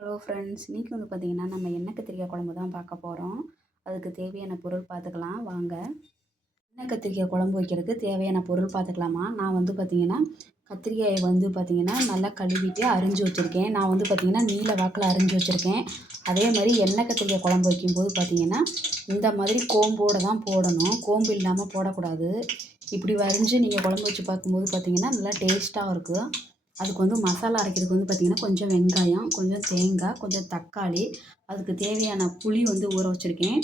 Hello friends இன்றைக்கி வந்து பார்த்திங்கன்னா நம்ம எண்ணெய் கத்திரிக்காய் குழம்பு தான் பார்க்க போகிறோம் அதுக்கு தேவையான பொருள் பார்த்துக்கலாம். வாங்க. எண்ணெய் கத்திரிக்காய் குழம்பு வைக்கிறதுக்கு தேவையான பொருள் பார்த்துக்கலாமா? நான் வந்து பார்த்திங்கன்னா கத்திரிக்காயை வந்து பார்த்திங்கன்னா நல்லா கழுவிட்டு அரிஞ்சு வச்சுருக்கேன். நான் வந்து பார்த்திங்கன்னா நீல வாக்கில் அரிஞ்சு வச்சுருக்கேன். அதே மாதிரி எண்ணெய் கத்திரிக்காய் குழம்பு வைக்கும்போது பார்த்திங்கன்னா இந்த மாதிரி கோம்போடு தான் போடணும். கோம்பு இல்லாமல் போடக்கூடாது. இப்படி வரைஞ்சி நீங்கள் குழம்பு வச்சு பார்க்கும்போது பார்த்திங்கன்னா நல்லா டேஸ்ட்டாக இருக்கும். அதுக்கு வந்து மசாலா அரைக்கிறதுக்கு வந்து பார்த்திங்கன்னா கொஞ்சம் வெங்காயம் கொஞ்சம் தேங்காய் கொஞ்சம் தக்காளி அதுக்கு தேவையான புளி வந்து ஊற வச்சுருக்கேன்.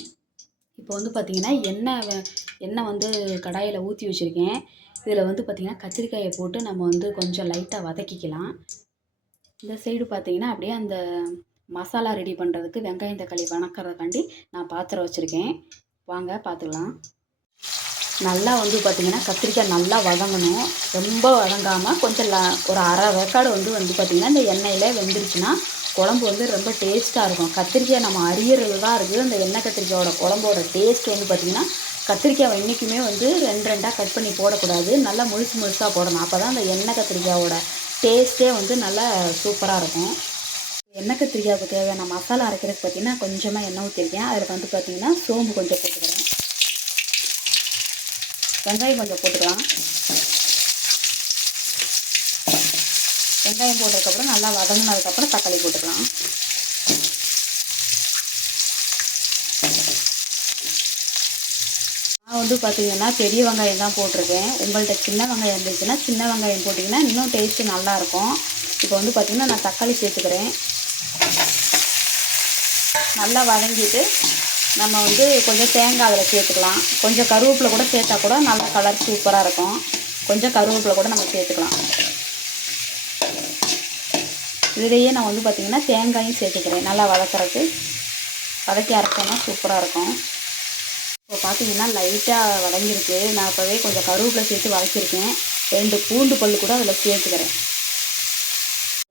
இப்போ வந்து பார்த்திங்கன்னா எண்ணெய் எண்ணெய் வந்து கடாயில் ஊற்றி வச்சுருக்கேன். இதில் வந்து பார்த்திங்கன்னா கத்திரிக்காயை போட்டு நம்ம வந்து கொஞ்சம் லைட்டாக வதக்கிக்கலாம். இந்த சைடு பார்த்திங்கன்னா அப்படியே அந்த மசாலா ரெடி பண்ணுறதுக்கு வெங்காயம் தக்காளி வணக்கிறதுக்காண்டி நான் பாத்திரம் வச்சுருக்கேன். வாங்க பார்த்துக்கலாம் நல்லா வந்து பார்த்திங்கன்னா கத்திரிக்காய் நல்லா வதங்கணும். ரொம்ப வதங்காமல் கொஞ்சம் ஒரு அரை வேக்காடு வந்து வந்து பார்த்திங்கன்னா இந்த எண்ணெயில் வெந்துருச்சுன்னா குழம்பு வந்து ரொம்ப டேஸ்ட்டாக இருக்கும். கத்திரிக்காய் நம்ம அரியறது தான் இருக்குது. அந்த எண்ணெய் கத்திரிக்காயோட குழம்போட டேஸ்ட் வந்து பார்த்திங்கன்னா கத்திரிக்காய் என்றைக்குமே வந்து ரெண்டு ரெண்டாக கட் பண்ணி போடக்கூடாது. நல்லா முழுசு முழுசாக போடணும். அப்போ தான் அந்த எண்ணெய் கத்திரிக்காயோட டேஸ்ட்டே வந்து நல்லா சூப்பராக இருக்கும். எண்ணெய் கத்திரிக்காய்க்கு தேவையான மசாலா அரைக்கிறதுக்கு பார்த்திங்கன்னா கொஞ்சமாக எண்ணெய் ஊற்றிருக்கேன் அதில் வந்து பார்த்திங்கன்னா சோம்பு கொஞ்சம் போட்டுக்கிறேன். வெங்காயம் கொஞ்சம் போட்டுக்கலாம். வெங்காயம் போட்டதுக்கப்புறம் நல்லா வதங்கினதுக்கப்புறம் தக்காளி போட்டுக்கலாம். நான் வந்து பார்த்திங்கன்னா பெரிய வெங்காயம் தான் போட்டிருக்கேன். உங்கள்கிட்ட சின்ன வெங்காயம் இருந்துச்சுன்னா சின்ன வெங்காயம் போட்டிங்கன்னா இன்னும் டேஸ்ட்டு நல்லாயிருக்கும். இப்போ வந்து பார்த்திங்கன்னா நான் தக்காளி சேர்த்துக்கிறேன். நல்லா வதங்கிட்டு நம்ம வந்து கொஞ்சம் தேங்காய் அதில் சேர்த்துக்கலாம். கொஞ்சம் கருவேப்பிலை கூட சேர்த்தா கூட நல்லா கலர் சூப்பராக இருக்கும். கொஞ்சம் கருவேப்பிலை கூட நம்ம சேர்த்துக்கலாம். இதுலேயே நான் வந்து பார்த்திங்கன்னா தேங்காயும் சேர்த்துக்கிறேன். நல்லா வதக்கிறதுக்கு. வதக்கி அரைச்சோம்னா சூப்பராக இருக்கும். இப்போ பார்த்தீங்கன்னா லைட்டாக வதங்கியிருக்கு நான் இப்போவே கொஞ்சம் கருவேப்பிலை சேர்த்து வதக்கியிருக்கேன். ரெண்டு பூண்டு பல் கூட அதில் சேர்த்துக்கிறேன்.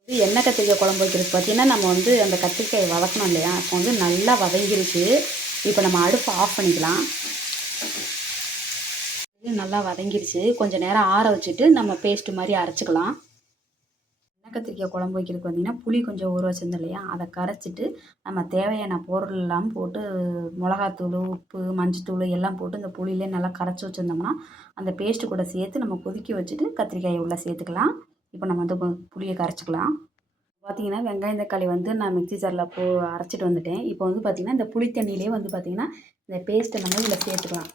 இது எண்ணெய் கத்திரிக்காய் குழம்பு வைக்கிறது பார்த்திங்கன்னா நம்ம வந்து அந்த கத்திரிக்காயை வதக்கணும் இல்லையா? அப்போ வந்து நல்லா வதங்கிருச்சு. இப்போ நம்ம அடுப்பு ஆஃப் பண்ணிக்கலாம். இது நல்லா வதங்கிருச்சு கொஞ்சம் நேரம் ஆற வச்சுட்டு நம்ம பேஸ்ட் மாதிரி அரைச்சிக்கலாம். எண்ணெய் கத்திரிக்காய் குழம்பு வைக்கிறதுக்கு வந்தீங்கன்னா புளி கொஞ்சம் ஊற வச்சுருந்தோம் இல்லையா? அதை கரைச்சிட்டு நம்ம தேவையான பொருள் எல்லாம் போட்டு மிளகாத்தூள் உப்பு மஞ்சத்தூள் எல்லாம் போட்டு இந்த புளியிலே நல்லா கரைச்சி வச்சுருந்தோம்னா அந்த பேஸ்ட்டு கூட சேர்த்து நம்ம கொதிக்க வச்சுட்டு கத்திரிக்காயை உள்ளே சேர்த்துக்கலாம். இப்போ நம்ம வந்து புளியை கரைச்சிக்கலாம். பார்த்தீங்கன்னா வெங்காயம் தக்காளி வந்து நான் மிக்சி ஜாரில் போ அரைச்சிட்டு வந்துட்டேன். இப்போ வந்து பார்த்திங்கன்னா இந்த புளி தண்ணியிலே வந்து பார்த்திங்கன்னா இந்த பேஸ்ட்டை நம்ம இதில் சேர்த்துக்கலாம்.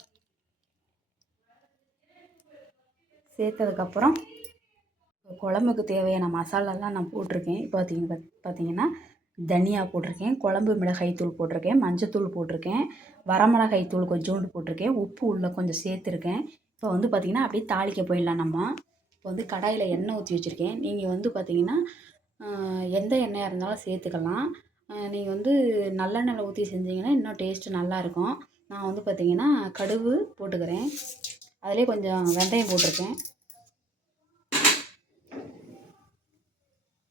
சேர்த்ததுக்கப்புறம் குழம்புக்கு தேவையான மசாலாலாம் நான் போட்டிருக்கேன். இப்போ பார்த்தீங்கன்னா பார்த்தீங்கன்னா தனியா போட்டிருக்கேன். குழம்பு மிளகாய் தூள் போட்டிருக்கேன். மஞ்சத்தூள் போட்டிருக்கேன். வரமிளகாய் தூள் கொஞ்சோண்டு போட்டிருக்கேன். உப்பு உள்ளே கொஞ்சம் சேர்த்துருக்கேன். இப்போ வந்து பார்த்திங்கன்னா அப்படியே தாளிக்க போயிடலாம் நம்ம. இப்போ வந்து கடாயில் எண்ணெய் ஊற்றி வச்சுருக்கேன். நீங்கள் வந்து பார்த்திங்கன்னா எந்த எண்ணெயாக இருந்தாலும் சேர்த்துக்கலாம். நீங்கள் வந்து நல்லெண்ணெயில் ஊற்றி செஞ்சீங்கன்னா இன்னும் டேஸ்ட்டு நல்லாயிருக்கும் நான் வந்து பார்த்திங்கன்னா கடுகு போட்டுக்கிறேன். அதிலே கொஞ்சம் வெந்தயம் போட்டிருக்கேன்.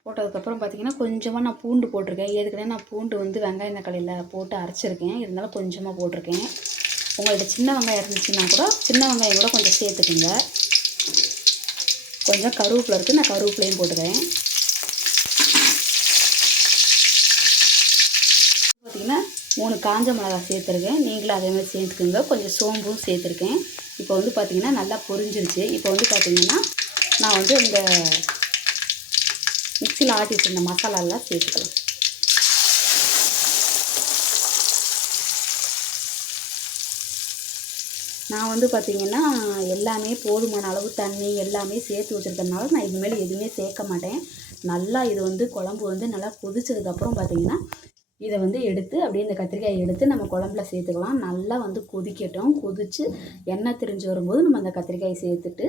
போட்டதுக்கப்புறம் பார்த்திங்கன்னா கொஞ்சமாக நான் பூண்டு போட்டிருக்கேன். ஏற்கனவே நான் பூண்டு வந்து வெங்காயம் தக்காளியில் போட்டு அரைச்சிருக்கேன். இருந்தாலும் கொஞ்சமாக போட்டிருக்கேன். உங்கள்கிட்ட சின்ன வெங்காயம் இருந்துச்சுன்னா கூட சின்ன வெங்காயம் கூட கொஞ்சம் சேர்த்துக்குங்க. கொஞ்சம் கருவேப்பில் இருக்குது நான் கருவேப்பிலையும் போட்டுக்கிறேன் பார்த்திங்கன்னா மூணு காஞ்ச மிளகா சேர்த்துருக்கேன். நீங்களும் அதேமாதிரி சேர்த்துக்குங்க. கொஞ்சம் சோம்பும் சேர்த்துருக்கேன். இப்போ வந்து பார்த்திங்கன்னா நல்லா பொரிஞ்சிருச்சு. இப்போ வந்து பார்த்திங்கன்னா நான் வந்து இந்த மிக்சியில் ஆட்டி வச்சுருந்த மசாலாலாம் சேர்த்துக்கலாம். நான் வந்து பார்த்திங்கன்னா எல்லாமே போதுமான அளவு தண்ணி எல்லாமே சேர்த்து வச்சுருக்கறனால நான் இதுமாரி எதுவுமே சேர்க்க மாட்டேன். நல்லா இது வந்து குழம்பு வந்து நல்லா கொதிச்சதுக்கப்புறம் பார்த்திங்கன்னா இதை வந்து எடுத்து அப்படியே இந்த கத்திரிக்காயை எடுத்து நம்ம குழம்புல சேர்த்துக்கலாம். நல்லா வந்து கொதிக்கட்டும். கொதித்து எண்ணெய் திரிஞ்சு வரும்போது நம்ம அந்த கத்திரிக்காயை சேர்த்துட்டு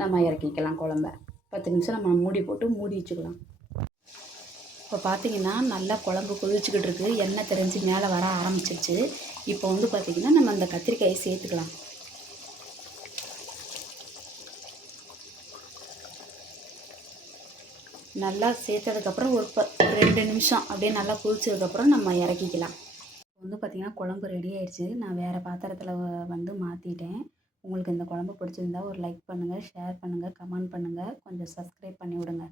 நம்ம இறக்கிக்கலாம் குழம்ப. பத்து நிமிஷம் நம்ம மூடி போட்டு மூடி வச்சுக்கலாம். இப்போ பார்த்திங்கன்னா நல்லா குழம்பு கொதிச்சுக்கிட்டு இருக்குது எண்ணெய் தெரிஞ்சு மேலே வர ஆரம்பிச்சிருச்சு. இப்போ வந்து பார்த்திங்கன்னா நம்ம அந்த கத்திரிக்காயை சேர்த்துக்கலாம். நல்லா சேர்த்ததுக்கப்புறம் ஒரு ப ரெண்டு நிமிஷம் அப்படியே நல்லா குளிச்சதுக்கப்புறம் நம்ம இறக்கிக்கலாம். வந்து பார்த்திங்கன்னா குழம்பு ரெடி ஆயிடுச்சு. நான் வேறு பாத்திரத்தில் வந்து மாற்றிட்டேன் உங்களுக்கு இந்த குழம்பு பிடிச்சிருந்தா ஒரு லைக் பண்ணுங்கள் ஷேர் பண்ணுங்கள் கமெண்ட் பண்ணுங்கள் கொஞ்சம் சப்ஸ்கிரைப் பண்ணி விடுங்க.